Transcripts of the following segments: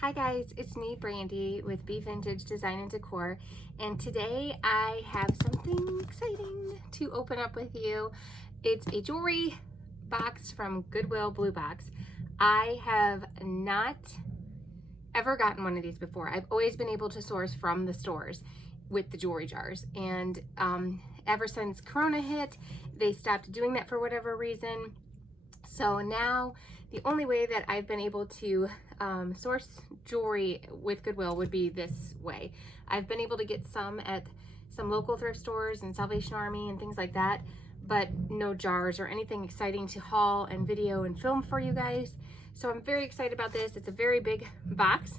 Hi guys, it's me Brandy with Be Vintage Design and Decor, and today I have something exciting to open up with you. It's a jewelry box from Goodwill Blue Box. I have not ever gotten one of these before. I've always been able to source from the stores with the jewelry jars, and ever since Corona hit, they stopped doing that for whatever reason. So now the only way that I've been able to source jewelry with Goodwill would be this way. I've been able to get some at some local thrift stores and Salvation Army and things like that, but no jars or anything exciting to haul and video and film for you guys. So I'm very excited about this. It's a very big box.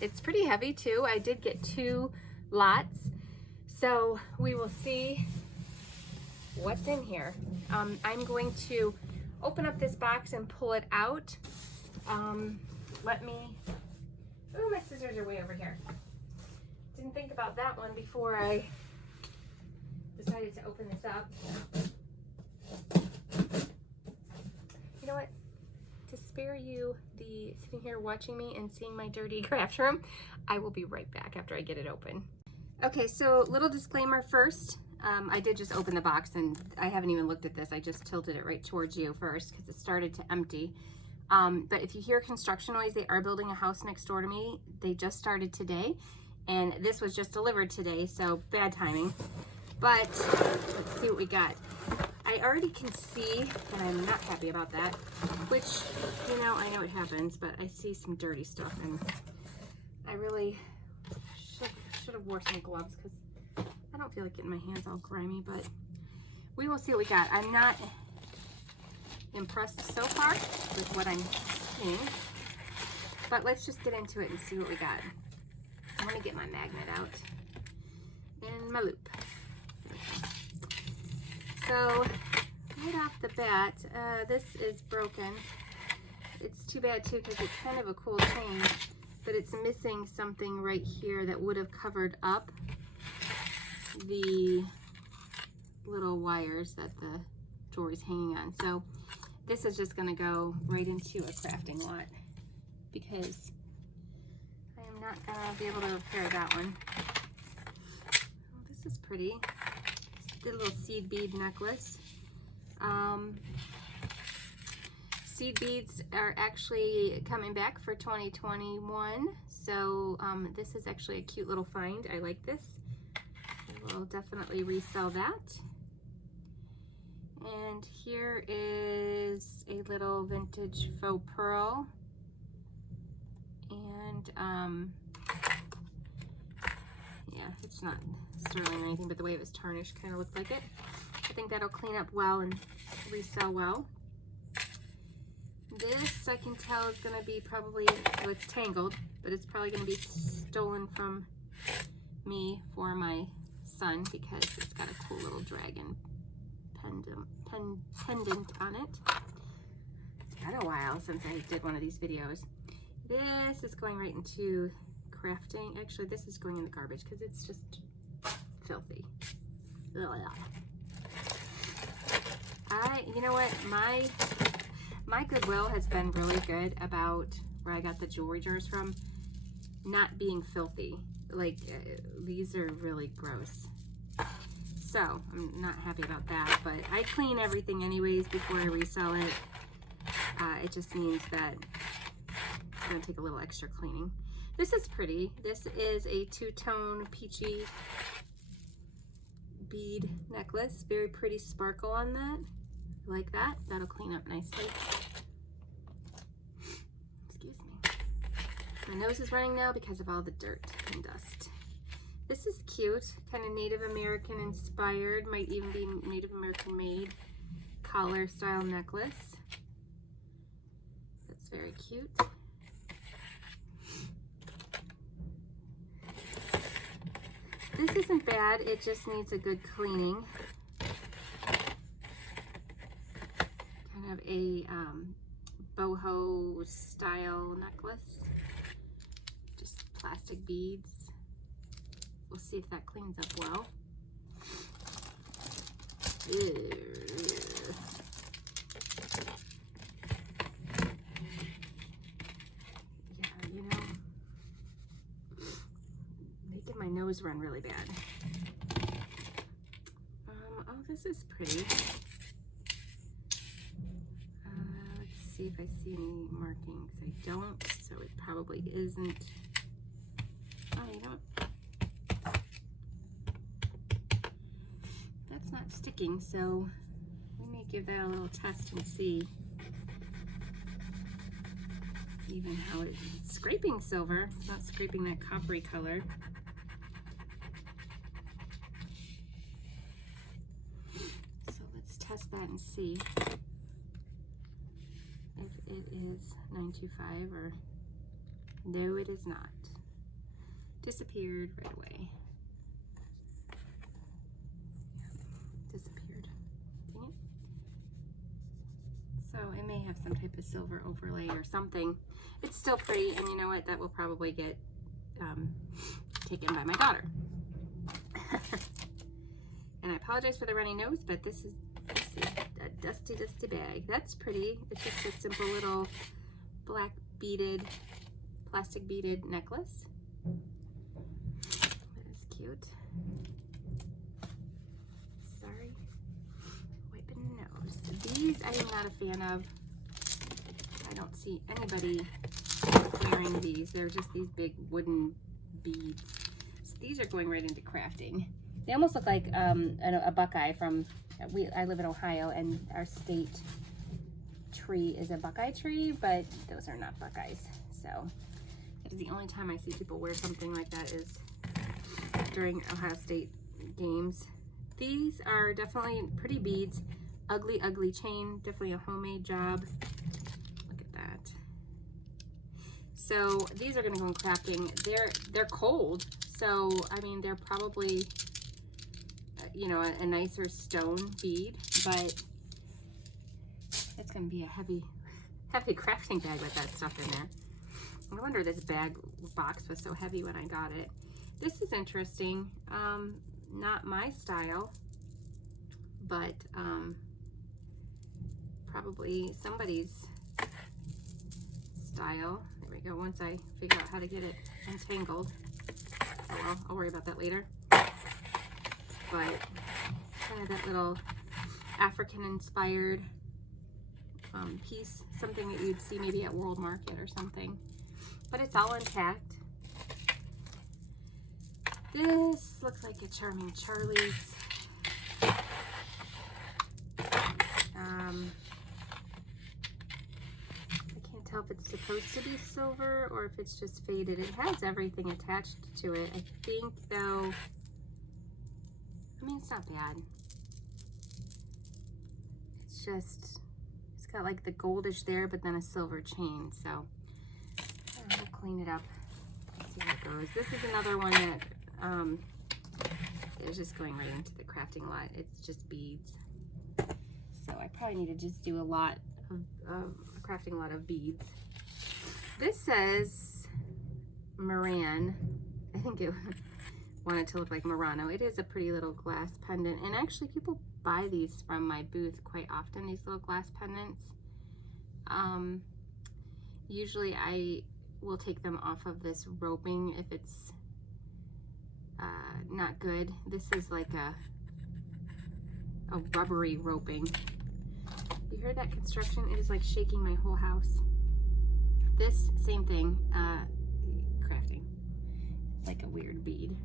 It's pretty heavy too. I did get 2 lots. So we will see what's in here. I'm going to open up this box and pull it out. Oh, my scissors are way over here. Didn't think about that one before I decided to open this up. You know what? To spare you the sitting here watching me and seeing my dirty craft room, I will be right back after I get it open. Okay, so little disclaimer first. I did just open the box and I haven't even looked at this. I just tilted it right towards you first because it started to empty. But if you hear construction noise, they are building a house next door to me. They just started today and this was just delivered today, so bad timing. But let's see what we got. I already can see, and I'm not happy about that, which, you know, I know it happens, but I see some dirty stuff and I really should have wore some gloves because I don't feel like getting my hands all grimy, but we will see what we got. I'm not impressed so far with what I'm seeing, but let's just get into it and see what we got. I'm gonna get my magnet out and my loop. So right off the bat, this is broken. It's too bad too because it's kind of a cool chain, but it's missing something right here that would have covered up the little wires that the jewelry's hanging on. So this is just going to go right into a crafting lot because I am not going to be able to repair that one. Oh, this is pretty. It's a little seed bead necklace. Seed beads are actually coming back for 2021, so this is actually a cute little find. I like this. We'll definitely resell that. And here is a little vintage faux pearl. And yeah, it's not sterling or anything, but the way it was tarnished kind of looked like it. I think that'll clean up well and resell well. This I can tell is going to be probably, well, it's tangled, but it's probably going to be stolen from me for my son because it's got a cool little dragon pendant on it. It's been a while since I did one of these videos. This is going right into crafting. Actually, this is going in the garbage because it's just filthy. You know what, my Goodwill has been really good about where I got the jewelry jars from not being filthy. Like, these are really gross. So, I'm not happy about that, but I clean everything anyways before I resell it. It just means that it's going to take a little extra cleaning. This is pretty. This is a 2-tone peachy bead necklace. Very pretty sparkle on that. I like that. That'll clean up nicely. Excuse me. My nose is running now because of all the dirt and dust. This is cute, kind of Native American inspired, might even be Native American made collar style necklace. That's very cute. This isn't bad, it just needs a good cleaning. Kind of a boho style necklace. Just plastic beads. We'll see if that cleans up well. Yeah, you know, those run really bad. Oh, this is pretty. Let's see if I see any markings. I don't, so it probably isn't. Oh, you don't. That's not sticking, so we may give that a little test and see even how it's scraping silver. It's not scraping that coppery color. So let's test that and see if it is 925 or no, it is not. Disappeared right away. Disappeared. Dang it. So it may have some type of silver overlay or something. It's still pretty, and you know what? That will probably get taken by my daughter. And I apologize for the runny nose, but this is a dusty, dusty bag. That's pretty. It's just a simple little black beaded, plastic beaded necklace. That is cute. Sorry. Wiping the nose. These I am not a fan of. I don't see anybody wearing these. They're just these big wooden beads. So these are going right into crafting. They almost look like a buckeye from, I live in Ohio, and our state tree is a buckeye tree, but those are not buckeyes. So that is the only time I see people wear something like that is during Ohio State games. These are definitely pretty beads. Ugly, ugly chain. Definitely a homemade job. Look at that. So these are going to go in crafting. They're cold. So, I mean, they're probably, you know, a nicer stone bead, but it's going to be a heavy crafting bag with that stuff in there. No wonder this bag box was so heavy when I got it. This is interesting. Not my style, but probably somebody's style. There we go. Once I figure out how to get it untangled. Oh well, I'll worry about that later. But kind of that little African-inspired piece, something that you'd see maybe at World Market or something. But it's all intact. This looks like a Charming Charlie's. I can't tell if it's supposed to be silver or if it's just faded. It has everything attached to it. I think though, I mean, it's not bad. It's just, it's got like the goldish there, but then a silver chain. So we'll clean it up. See how it goes. This is another one that is just going right into the crafting lot. It's just beads. So I probably need to just do a lot of crafting a lot of beads. This says Moran. I think it wanted to look like Murano. It is a pretty little glass pendant, and actually people buy these from my booth quite often, these little glass pendants. Usually I will take them off of this roping if it's not good. This is like a rubbery roping. You hear that construction? It is like shaking my whole house. This, same thing, crafting. It's like a weird bead.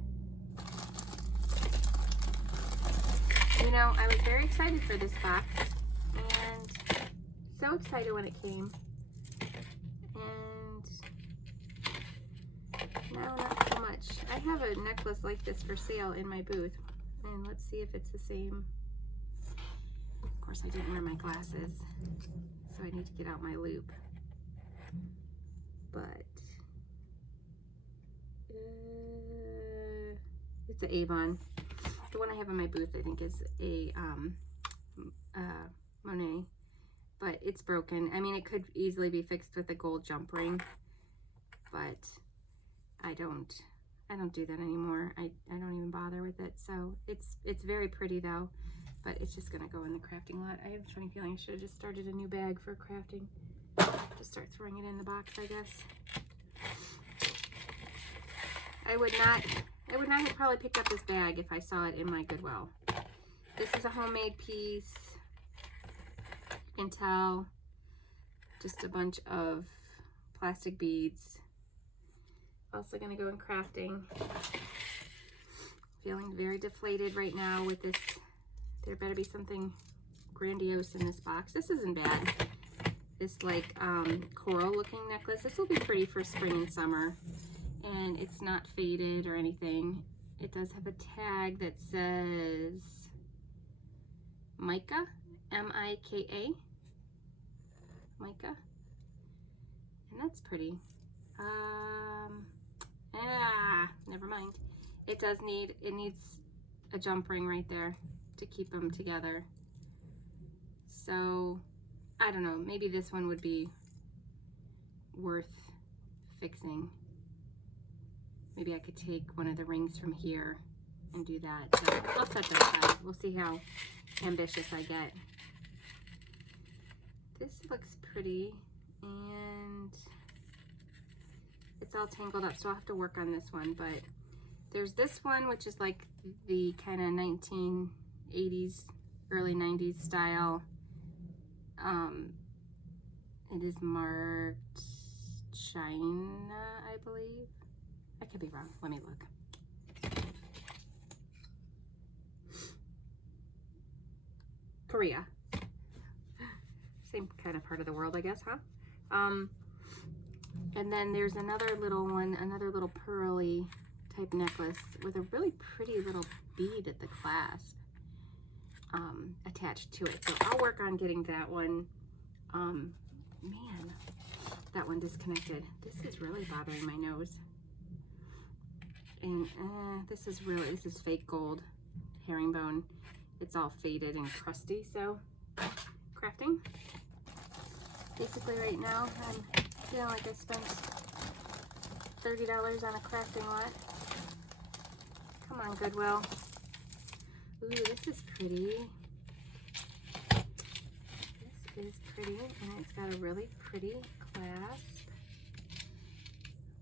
You know, I was very excited for this box, and so excited when it came, and now not so much. I have a necklace like this for sale in my booth, and let's see if it's the same. Of course, I didn't wear my glasses, so I need to get out my loop, but it's an Avon. The one I have in my booth, I think, is a Monet, but it's broken. I mean, it could easily be fixed with a gold jump ring, but I don't do that anymore. I don't even bother with it. So it's very pretty though, but it's just gonna go in the crafting lot. I have a funny feeling I should have just started a new bag for crafting. Just start throwing it in the box, I guess. I would not I would not have probably picked up this bag if I saw it in my Goodwill. This is a homemade piece. You can tell, just a bunch of plastic beads. Also gonna go in crafting. Feeling very deflated right now with this. There better be something grandiose in this box. This isn't bad. This like coral looking necklace. This will be pretty for spring and summer. And it's not faded or anything. It does have a tag that says Mica, M-I-K-A, Mica, and that's pretty. Never mind. It needs a jump ring right there to keep them together. So, I don't know, maybe this one would be worth fixing. Maybe I could take one of the rings from here and do that. So I'll set that aside. We'll see how ambitious I get. This looks pretty, and it's all tangled up, so I'll have to work on this one. But there's this one, which is like the kind of 1980s, early 90s style. It is marked China, I believe. I could be wrong. Let me look. Korea. Same kind of part of the world, I guess, huh? And then there's another little one, another little pearly type necklace with a really pretty little bead at the clasp attached to it. So I'll work on getting that one. Man, that one disconnected. This is really bothering my nose. And this is fake gold herringbone. It's all faded and crusty. So crafting. Basically right now I'm feeling like I spent $30 on a crafting lot. Come on, Goodwill. Ooh, this is pretty. This is pretty, and it's got a really pretty clasp.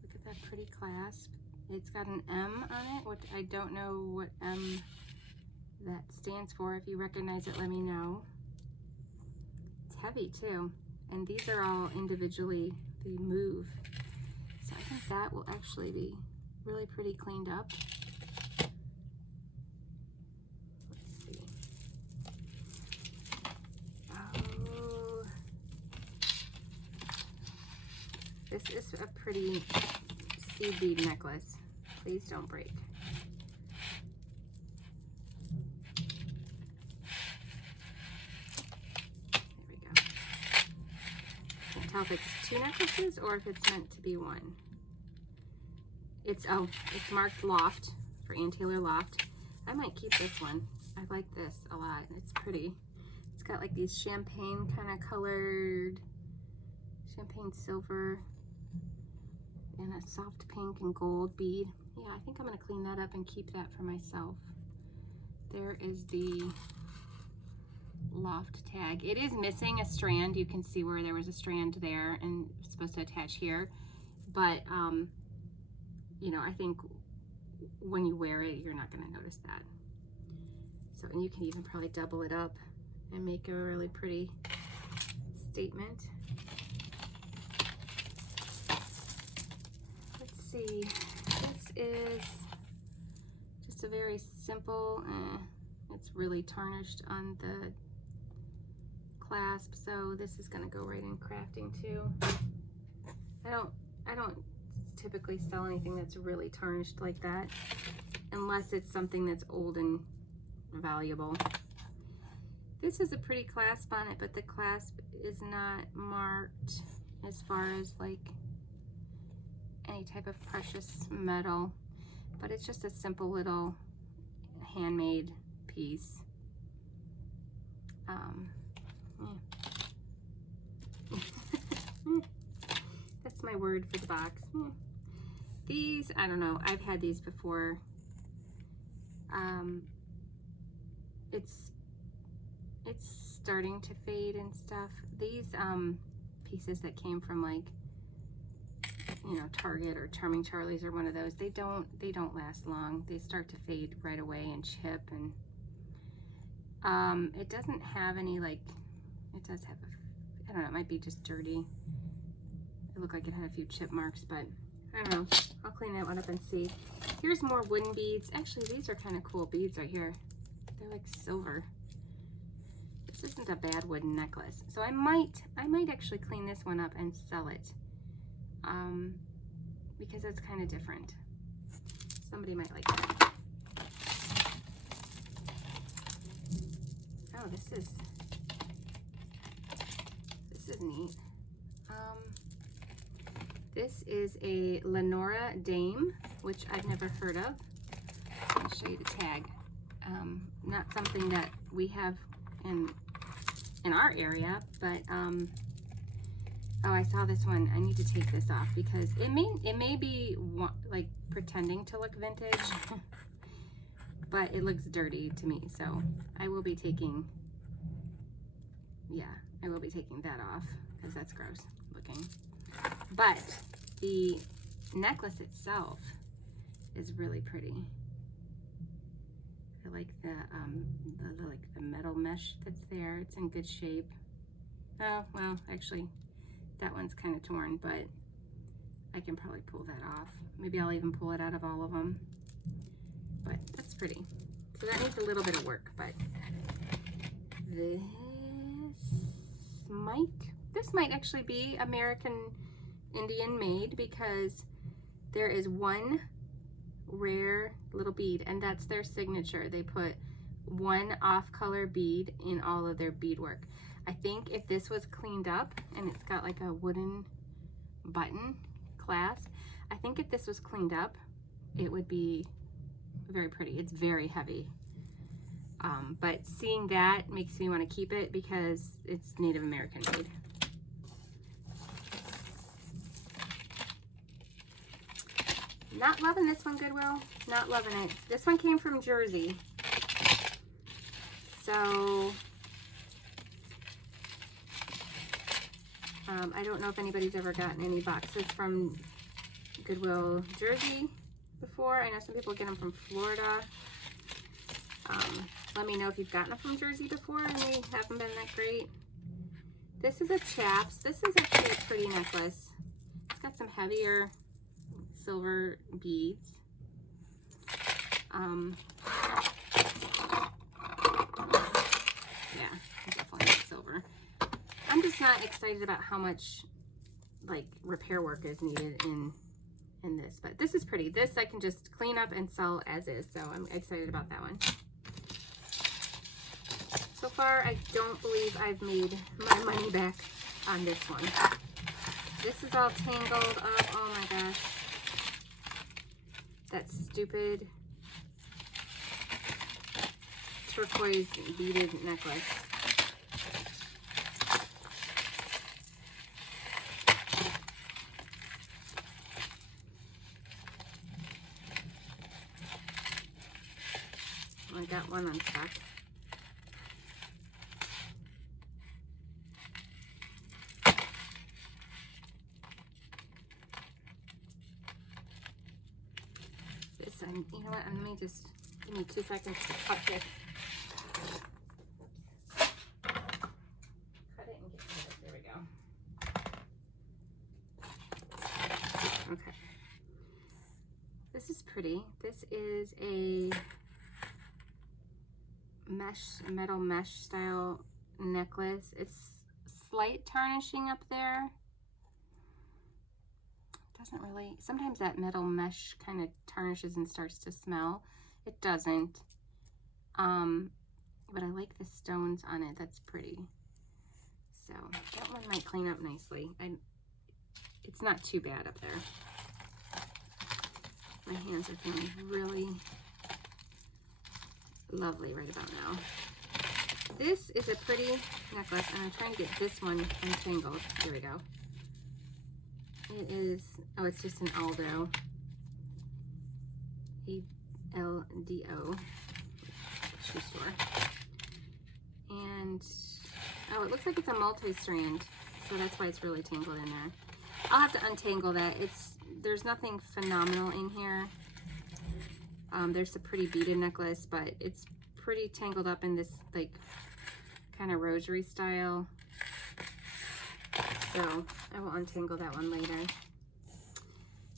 Look at that pretty clasp. It's got an M on it, which I don't know what M that stands for. If you recognize it, let me know. It's heavy too, and these are all individually, they move. So I think that will actually be really pretty cleaned up. Let's see. Oh, this is a pretty seed bead necklace. Please don't break. There we go. Can't tell if it's two necklaces or if it's meant to be one. It's marked Loft for Ann Taylor Loft. I might keep this one. I like this a lot. It's pretty. It's got like these champagne kind of colored, champagne silver, and a soft pink and gold bead. Yeah, I think I'm gonna clean that up and keep that for myself. There is the Loft tag. It is missing a strand. You can see where there was a strand there and it's supposed to attach here. But, you know, I think when you wear it, you're not gonna notice that. So, and you can even probably double it up and make a really pretty statement. Let's see, this is just a very simple, it's really tarnished on the clasp, so this is gonna go right in crafting too. I don't typically sell anything that's really tarnished like that, unless it's something that's old and valuable. This is a pretty clasp on it, but the clasp is not marked as far as like any type of precious metal, but it's just a simple little handmade piece. That's my word for the box. These, I don't know, I've had these before. It's starting to fade and stuff. These pieces that came from like, you know, Target or Charming Charlie's or one of those, they don't last long. They start to fade right away and chip, and it doesn't have any, like, it does have I don't know, it might be just dirty. It looked like it had a few chip marks, but I don't know. I'll clean that one up and see. Here's more wooden beads. Actually, these are kind of cool beads right here. They're like silver. This isn't a bad wooden necklace. So I might actually clean this one up and sell it. Because it's kind of different. Somebody might like that. Oh, this is neat. This is a Lenora Dame, which I've never heard of. I'll show you the tag. Not something that we have in our area, but oh, I saw this one. I need to take this off because it may be like pretending to look vintage, but it looks dirty to me. So I will be taking, yeah, I will be taking that off because that's gross looking. But the necklace itself is really pretty. I like the metal mesh that's there. It's in good shape. Oh, well, actually, that one's kind of torn, but I can probably pull that off. Maybe I'll even pull it out of all of them. But that's pretty. So that needs a little bit of work, but this might actually be American Indian made, because there is one rare little bead, and that's their signature. They put one off-color bead in all of their beadwork. I think if this was cleaned up and it's got like a wooden button clasp, I think if this was cleaned up, it would be very pretty. It's very heavy. But seeing that makes me want to keep it because it's Native American made. Not loving this one, Goodwill. Not loving it. This one came from Jersey. So, I don't know if anybody's ever gotten any boxes from Goodwill Jersey before. I know some people get them from Florida. Let me know if you've gotten them from Jersey before and they haven't been that great. This is a chaps. This is actually a pretty necklace. It's got some heavier silver beads. Yeah, definitely not silver. I'm just not excited about how much like repair work is needed in this, but this is pretty. This I can just clean up and sell as is, so I'm excited about that one. So far, I don't believe I've made my money back on this one. This is all tangled up. Oh my gosh. That stupid turquoise beaded necklace. I got one unstuck. You know what, let me just, give me 2 seconds to cut this. Cut it and get rid of it. There we go. Okay. This is pretty. This is a metal mesh style necklace. It's slight tarnishing up there. Doesn't really, sometimes that metal mesh kind of tarnishes and starts to smell. It doesn't, but I like the stones on it. That's pretty. So that one might clean up nicely. It's not too bad up there. My hands are feeling really lovely right about now. This is a pretty necklace, and I'm trying to get this one untangled. Here we go. It is, oh, it's just an Aldo. A-L-D-O. Shoe store. And, oh, it looks like it's a multi-strand, so that's why it's really tangled in there. I'll have to untangle that. There's nothing phenomenal in here. There's a pretty beaded necklace, but it's pretty tangled up in this like kind of rosary style. So I will untangle that one later.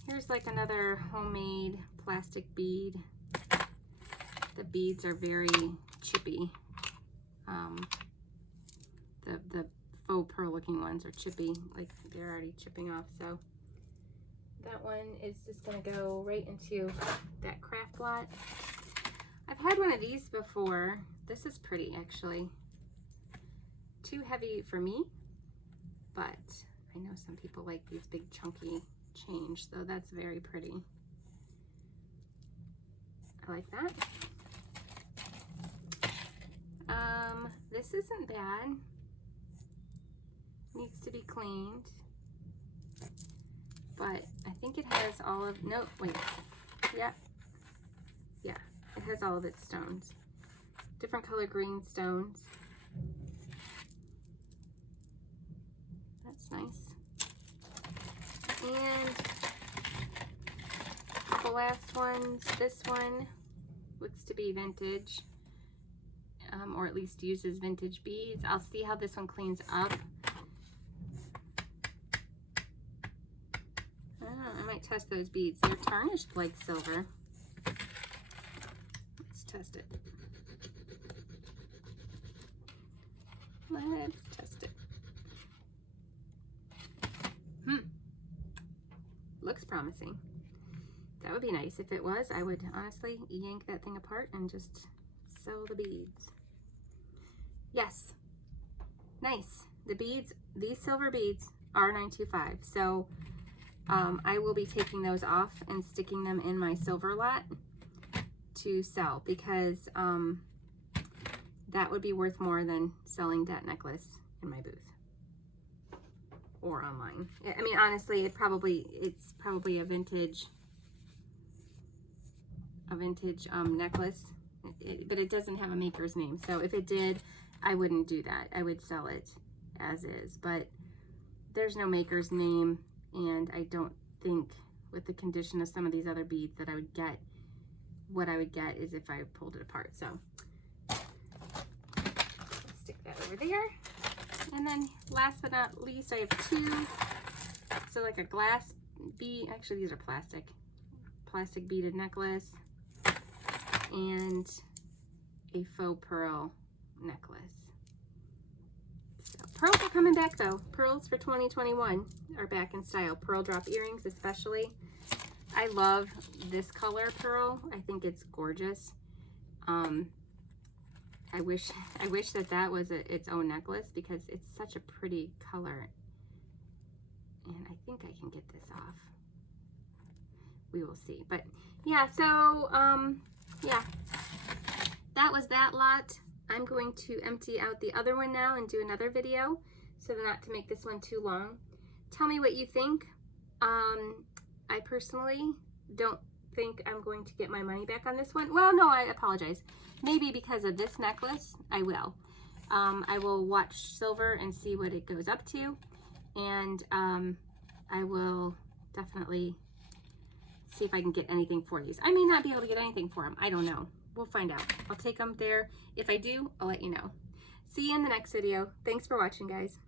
Here's like another homemade plastic bead. The beads are very chippy. The faux pearl looking ones are chippy, like they're already chipping off. So that one is just gonna go right into that craft lot. I've had one of these before. This is pretty actually. Too heavy for me, but I know some people like these big chunky chains, so that's very pretty. I like that. This isn't bad. Needs to be cleaned, but I think it has all of, no, wait, yeah, it has all of its stones. Different color green stones. That's nice. And the last ones, this one looks to be vintage, or at least uses vintage beads. I'll see how this one cleans up. I might test those beads. They're tarnished like silver. Let's test it. Let's test it. Looks promising. That would be nice. If it was, I would honestly yank that thing apart and just sew the beads. Yes. Nice. The beads, these silver beads are $9.25. So I will be taking those off and sticking them in my silver lot to sell, because that would be worth more than selling that necklace in my booth or online. I mean, honestly, it's probably a vintage necklace, but it doesn't have a maker's name. So if it did, I wouldn't do that. I would sell it as is, but there's no maker's name, and I don't think with the condition of some of these other beads that I would get what I would get is if I pulled it apart. So let's stick that over there. And then last but not least, I have two. So like a glass bead, actually these are plastic beaded necklace, and a faux pearl necklace. So pearls are coming back though. Pearls for 2021 are back in style. Pearl drop earrings especially. I love this color pearl. I think it's gorgeous. I wish that was its own necklace, because it's such a pretty color. And I think I can get this off. We will see. But yeah, so yeah, that was that lot. I'm going to empty out the other one now and do another video, so not to make this one too long. Tell me what you think. I personally don't think I'm going to get my money back on this one. Well, no, I apologize. Maybe because of this necklace, I will. I will watch silver and see what it goes up to, and I will definitely see if I can get anything for these. I may not be able to get anything for them. I don't know. We'll find out. I'll take them there. If I do, I'll let you know. See you in the next video. Thanks for watching, guys.